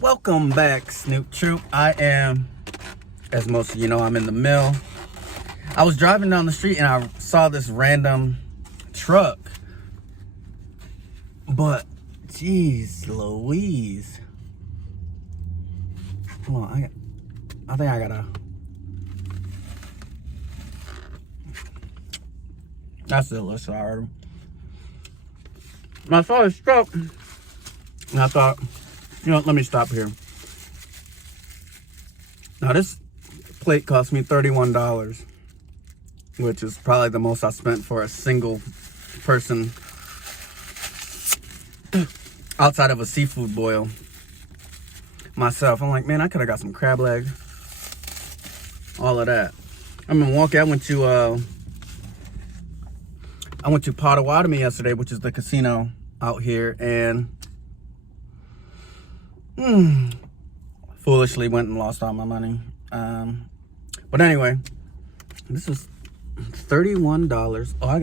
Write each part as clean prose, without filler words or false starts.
Welcome back, Snoop Troop. I am, as most of you know, I'm in the mill. I was driving down the street and I saw this random truck. But, geez Louise. Hold on, I think I gotta... That's delicious, I heard. I saw this truck and I thought, you know, let me stop here. Now this plate cost me $31, which is probably the most I spent for a single person outside of a seafood boil myself. I'm like, man, I could have got some crab legs, all of that. I'm in Milwaukee. I went to Potawatomi yesterday, which is the casino out here, and foolishly went and lost all my money. But anyway, this was $31. Oh, I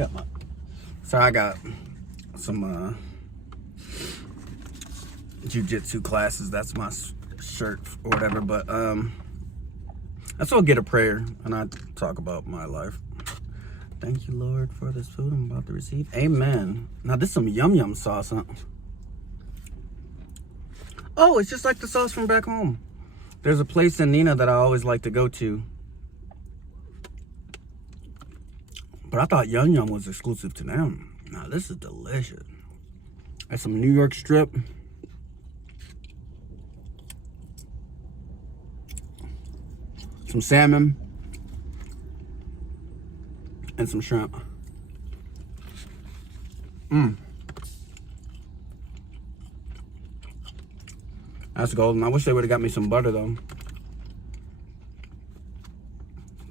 got some Jiu-jitsu classes. That's my shirt or whatever. But I still get a prayer and I talk about my life. Thank you, Lord, for this food I'm about to receive. Amen. Now this is some yum sauce, huh? Oh, it's just like the sauce from back home. There's a place in Neenah that I always like to go to. But I thought Yum was exclusive to them. Now this is delicious. That's some New York strip. Some salmon. And some shrimp. That's golden. I wish they would have got me some butter though.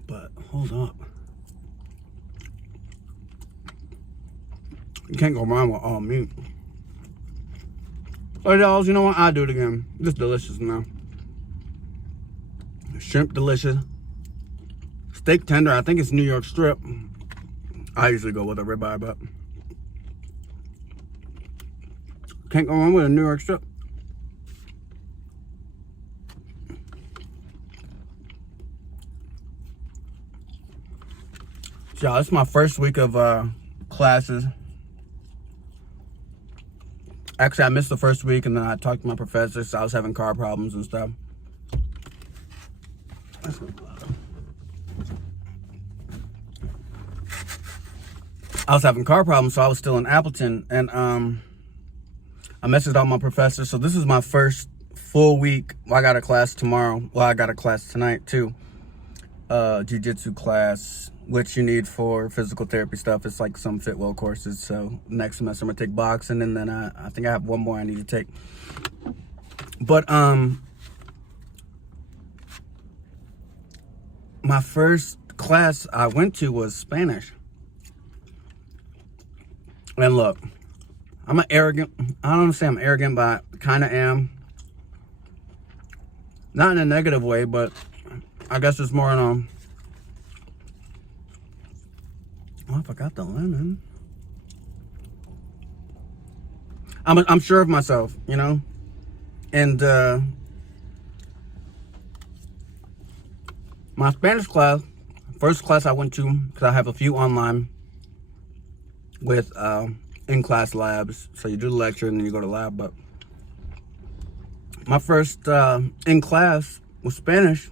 But hold up. You can't go wrong with all meat. $30, you know what? I'll do it again. It's delicious now. Shrimp delicious. Steak tender, I think it's New York strip. I usually go with a ribeye, but can't go wrong with a New York strip. So it's my first week of classes. Actually, I missed the first week, and then I talked to my professor, so I was having car problems and stuff. I was having car problems, so I was still in Appleton, and I messaged all my professors. So this is my first full week. Well, I got a class tomorrow. Well, I got a class tonight too. Jiu-jitsu class, which you need for physical therapy stuff. It's like some Fitwell courses. So next semester I'm gonna take boxing, and then I think I have one more I need to take. But my first class I went to was Spanish. And look, I don't want to say I'm arrogant, but I kind of am. Not in a negative way, but I guess it's more in a... Oh, I forgot the lemon. I'm sure of myself, you know? And my Spanish class, first class I went to, because I have a few online, with in-class labs. So you do the lecture and then you go to lab. But my first in-class was Spanish.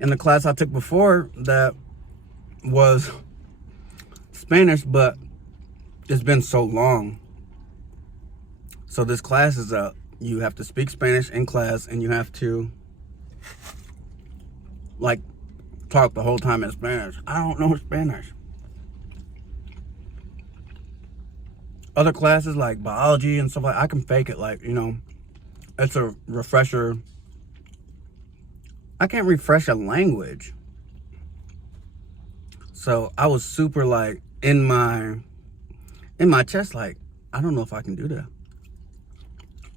And the class I took before that was Spanish, but it's been so long. So this class is you have to speak Spanish in class, and you have to like talk the whole time in Spanish. I don't know Spanish. Other classes like biology and stuff like I can fake it, like, you know, it's a refresher. I can't refresh a language. So I was super like in my chest, like, I don't know if I can do that.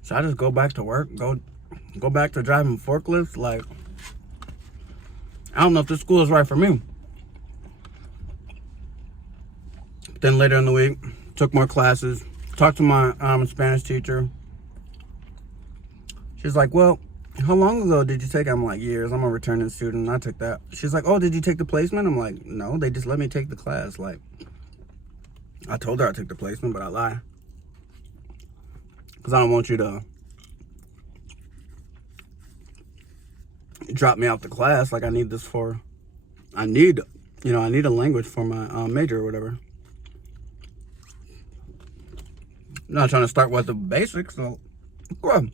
So I just go back to work, go back to driving forklifts. Like, I don't know if this school is right for me. Then later in the week, took more classes, talked to my Spanish teacher, She's like, well, how long ago did you take it? I'm like, years. I'm a returning student. I took that. She's like, oh, did you take the placement? I'm like, no, they just let me take the class. Like, I told her I took the placement, but I lie. Because I don't want you to drop me out the class. Like, I need this for, I need a language for my major or whatever. I'm not trying to start with the basics, so well.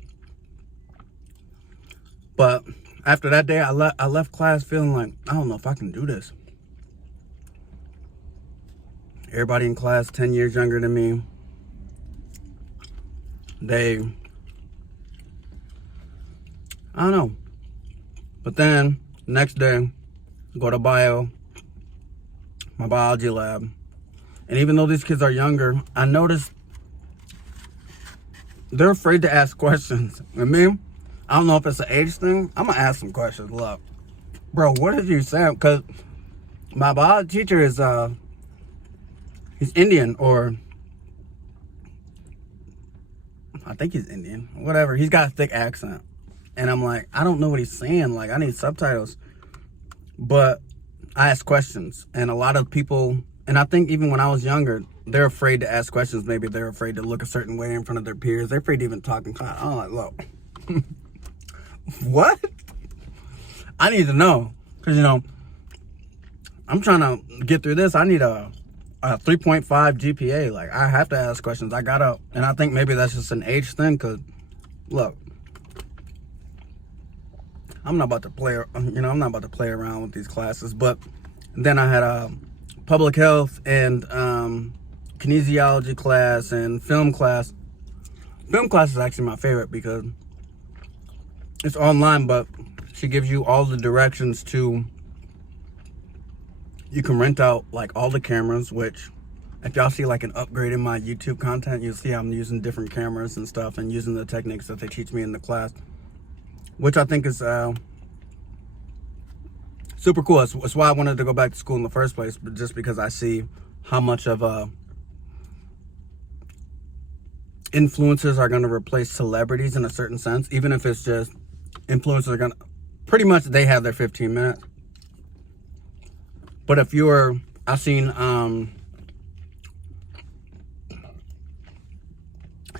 But after that day, I left class feeling like, I don't know if I can do this. Everybody in class 10 years younger than me. I don't know. But then, next day, go to my biology lab. And even though these kids are younger, I noticed they're afraid to ask questions. And me, I don't know if it's an age thing. I'm going to ask some questions. Look, bro, what did you say? Because my biology teacher is, he's Indian, or I think he's Indian. Whatever. He's got a thick accent. And I'm like, I don't know what he's saying. Like, I need subtitles. But I ask questions. And a lot of people, and I think even when I was younger, they're afraid to ask questions. Maybe they're afraid to look a certain way in front of their peers. They're afraid to even talk in class. I'm like, look, what? I need to know. Because, I'm trying to get through this. I need a 3.5 GPA. Like, I have to ask questions. And I think maybe that's just an age thing. Because, look, I'm not about to play around with these classes. But then I had public health and kinesiology class and film class. Film class is actually my favorite because it's online, but she gives you all the directions to, you can rent out like all the cameras, which if y'all see like an upgrade in my YouTube content, you'll see I'm using different cameras and stuff and using the techniques that they teach me in the class, which I think is super cool. It's why I wanted to go back to school in the first place, but just because I see how much of influencers are going to replace celebrities in a certain sense, even if it's just influencers are going to, pretty much they have their 15 minutes. But if I've seen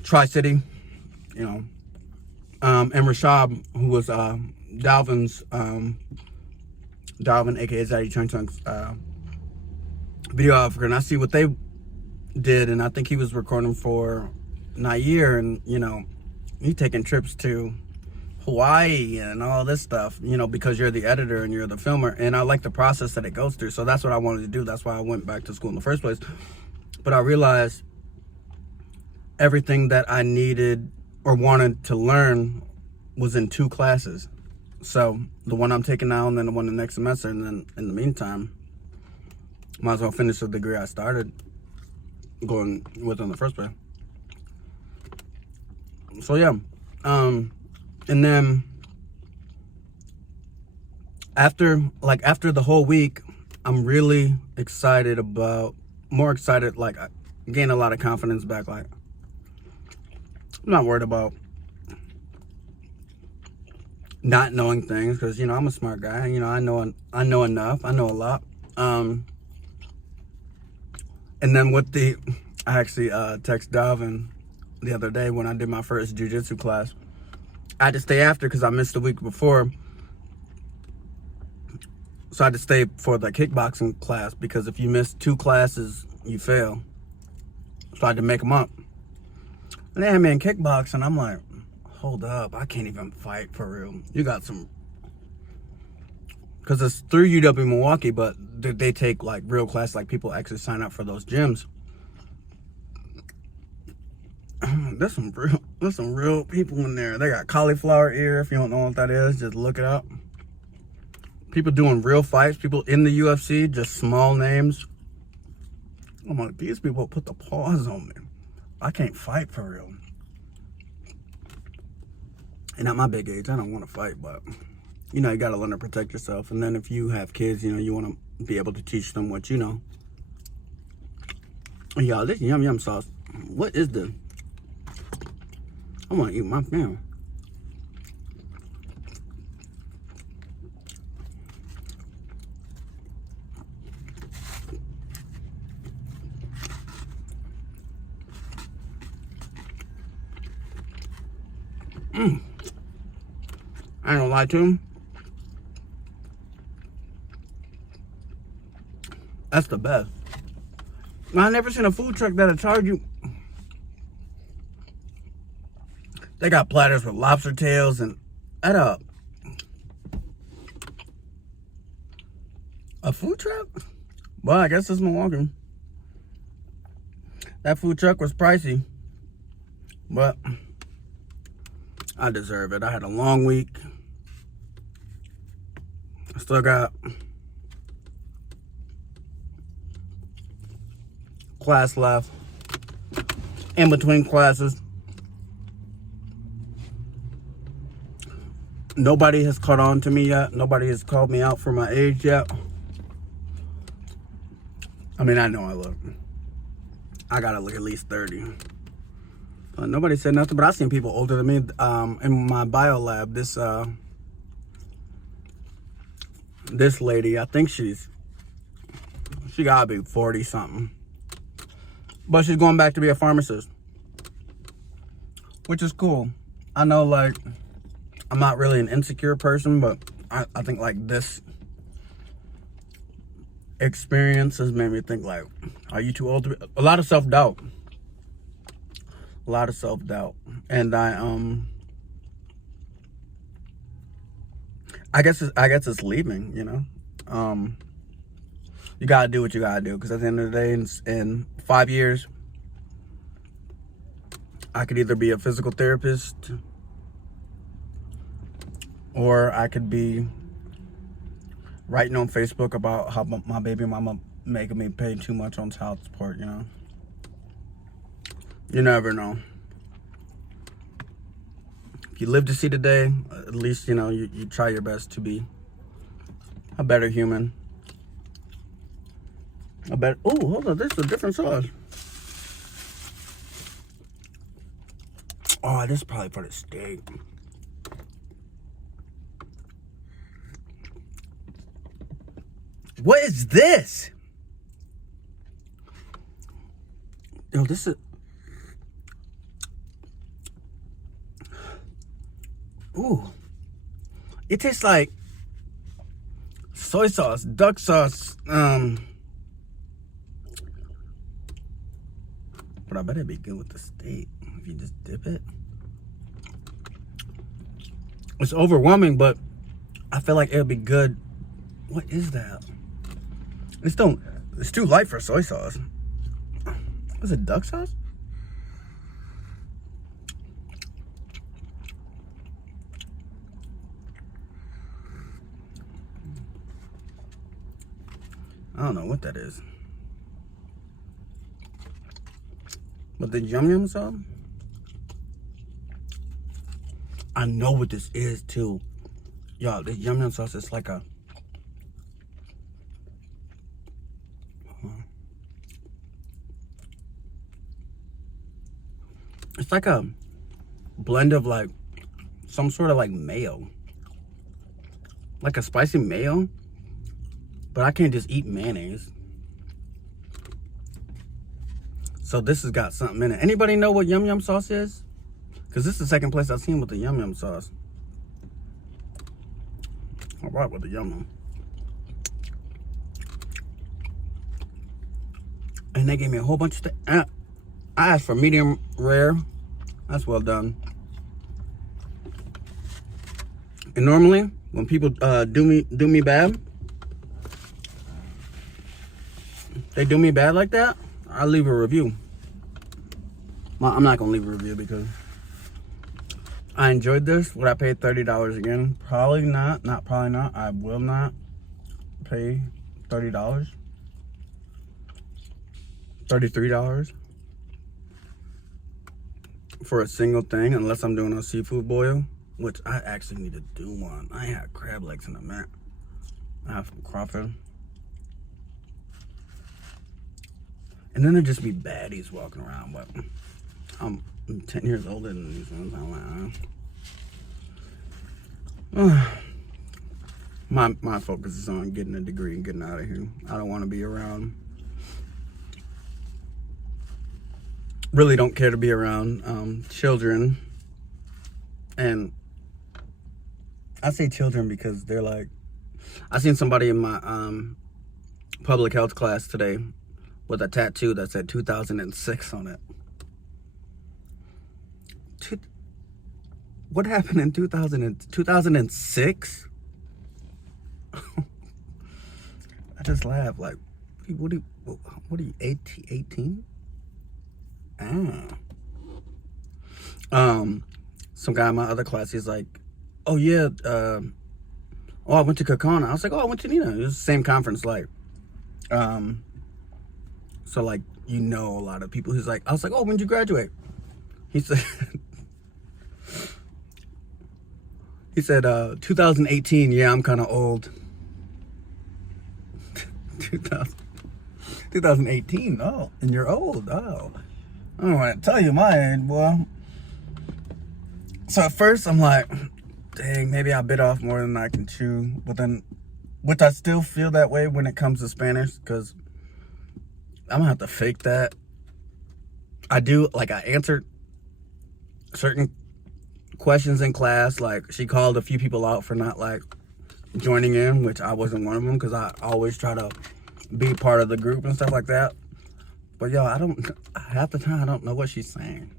Tri-City, and Rashad, who was Dalvin's, Dalvin, aka Zaddy Chung Chung's videographer, and I see what they did, and I think he was recording for Nair, and he taking trips to Hawaii and all this stuff, because you're the editor and you're the filmer, and I like the process that it goes through. So that's what I wanted to do. That's why I went back to school in the first place. But I realized everything that I needed or wanted to learn was in 2 classes. So the one I'm taking now and then the one the next semester, and then in the meantime, might as well finish the degree I started going with in the first place. So yeah, and then after the whole week, I'm really excited more excited, like I gained a lot of confidence back. Like, I'm not worried about not knowing things, because I'm a smart guy. I know enough. I know a lot. And then I actually text Dalvin the other day when I did my first jiu-jitsu class. I had to stay after because I missed the week before, so I had to stay for the kickboxing class, because if you miss 2 classes, you fail. So I had to make them up. And they had me in kickboxing. I'm like, hold up, I can't even fight for real. You got some, because it's through UW Milwaukee, but they take like real class, like people actually sign up for those gyms. There's some real people in there. They got cauliflower ear. If you don't know what that is, just look it up. People doing real fights. People in the UFC, just small names. I'm like, these people put the paws on me. I can't fight for real. And at my big age, I don't want to fight, but you gotta learn to protect yourself. And then if you have kids, you want to be able to teach them what you know. Y'all, this yum yum sauce. What is this? I want to eat my family. I ain't gonna lie to him. That's the best. I never seen a food truck that'll charge you. They got platters with lobster tails and that up. A food truck? Well, I guess it's Milwaukee. That food truck was pricey, but I deserve it. I had a long week. I still got class left. In between classes. Nobody has caught on to me yet. Nobody has called me out for my age yet. I mean, I know I gotta look at least 30. Nobody said nothing, but I've seen people older than me. In my bio lab, this lady, I think she gotta be 40 something. But she's going back to be a pharmacist, which is cool. I know, like, I'm not really an insecure person, but I think, like, this experience has made me think, like, are you too old to be? A lot of self-doubt. A lot of self-doubt. And I guess it's leaving, you know? You gotta do what you gotta do, because at the end of the day, in 5 years, I could either be a physical therapist or I could be writing on Facebook about how my baby mama making me pay too much on child support, you know? You never know. If you live to see the day, at least, you know, you try your best to be a better human. Oh, hold on, this is a different sauce. Oh, this is probably for the steak. What is this? Yo, this is... Ooh. It tastes like soy sauce, duck sauce, but I bet it'd be good with the steak if you just dip it. It's overwhelming, but I feel like it'll be good. What is that? It's too light for soy sauce. Is it duck sauce? I don't know what that is. But the yum yum sauce? I know what this is too. Y'all, this yum yum sauce is like a... It's like a blend of like some sort of like mayo. Like a spicy mayo. But I can't just eat mayonnaise. So this has got something in it. Anybody know what yum yum sauce is? Because this is the second place I've seen with the yum yum sauce. All right, with the yum yum. And they gave me a whole bunch of stuff. I asked for medium rare. That's well done. And normally, when people do me bad, they do me bad like that, I leave a review. Well, I'm not gonna leave a review because I enjoyed this. Would I pay $30 again? Probably not. Probably not. I will not pay $30. $33 for a single thing, unless I'm doing a seafood boil, which I actually need to do one. I had crab legs in a minute. I have some crawfish. And then there'd just be baddies walking around, but I'm 10 years older than these ones. I'm like, my focus is on getting a degree and getting out of here. I don't want to be around. Really don't care to be around children And I say children because they're like, I seen somebody in my public health class today with a tattoo that said 2006 on it. What happened in 2006? I just laughed like, what are you 18? Some guy in my other class, he's like, oh yeah, I went to Kakana. I was like, oh, I went to Nina. It was the same conference, like, so like, you know, a lot of people. He's like, I was like, oh, when did you graduate? He said, 2018. Yeah, I'm kind of old. 2018. Oh, and you're old. Oh, I don't want to tell you my age, boy. So at first I'm like, dang, maybe I bit off more than I can chew. But then, which I still feel that way when it comes to Spanish, because I'm gonna have to fake that. I do, like, I answered certain questions in class. Like, she called a few people out for not, like, joining in, which I wasn't one of them, because I always try to be part of the group and stuff like that. But yo, half the time I don't know what she's saying.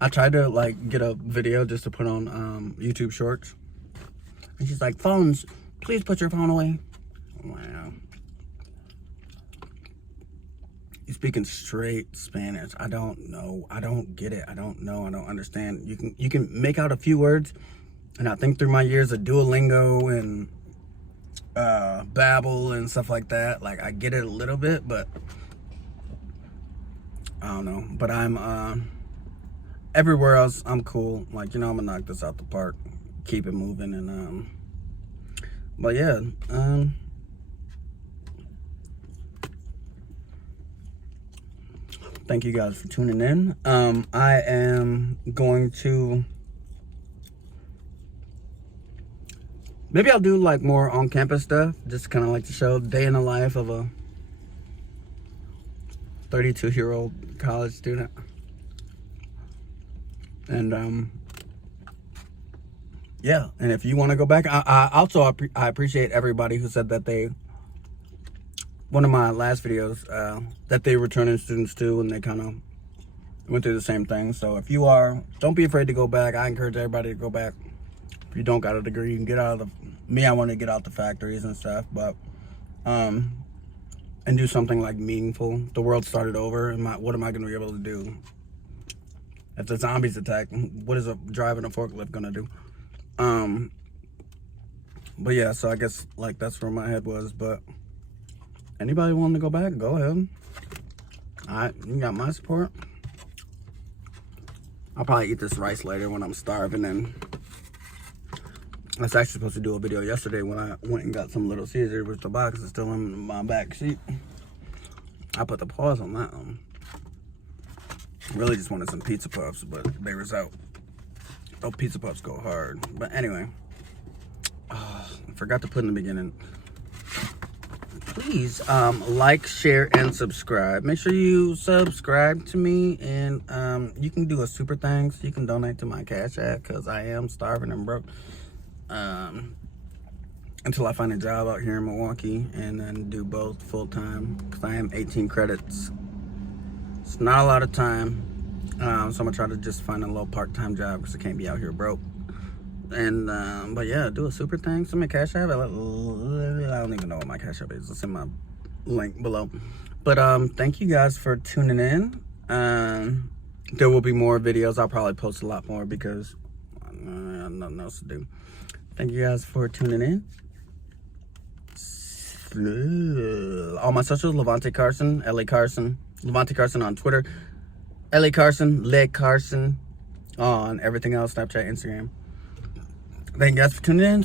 I tried to like get a video just to put on YouTube Shorts, and she's like, phones, please put your phone away. Wow. You're speaking straight Spanish. I don't know. I don't get it. I don't know. I don't understand. You can make out a few words, and I think through my years of Duolingo and Babbel and stuff like that, like, I get it a little bit, but I don't know. But I'm everywhere else I'm cool. Like, you know, I'm gonna knock this out the park, keep it moving, and but yeah, thank you guys for tuning in. I am going to, maybe I'll do like more on campus stuff, just kind of like to show day in the life of a 32-year-old college student. And yeah, and if you want to go back, I also I appreciate everybody who said that they, one of my last videos, that they returning students too, and they kind of went through the same thing. So if you are, don't be afraid to go back. I encourage everybody to go back. If you don't got a degree, you can get out of I want to get out the factories and stuff, but and do something like meaningful. The world started over, and what am I going to be able to do? If the zombies attack, what is driving a forklift gonna do? But yeah, so I guess like that's where my head was. But anybody wanting to go back, go ahead. You got my support. I'll probably eat this rice later when I'm starving. And I was actually supposed to do a video yesterday when I went and got some Little Caesar, which the box is still in my back seat. I put the pause on that one. Really just wanted some pizza puffs, but they was out. Oh, pizza puffs go hard. But anyway, I forgot to put in the beginning. Please like, share, and subscribe. Make sure you subscribe to me, and you can do a super thanks. You can donate to my Cash App, because I am starving and broke. Until I find a job out here in Milwaukee, and then do both full time, because I am 18 credits. It's not a lot of time, so I'm gonna try to just find a little part-time job, because I can't be out here broke. And but yeah, do a super thanks to my Cash App. I don't even know what my Cash App is. It's in my link below. But thank you guys for tuning in. There will be more videos. I'll probably post a lot more because I have nothing else to do. Thank you guys for tuning in. All my socials, Levante Carson, LA Carson. Levante Carson on Twitter, LA Carson, Leg Carson on everything else, Snapchat, Instagram. Thank you guys for tuning in.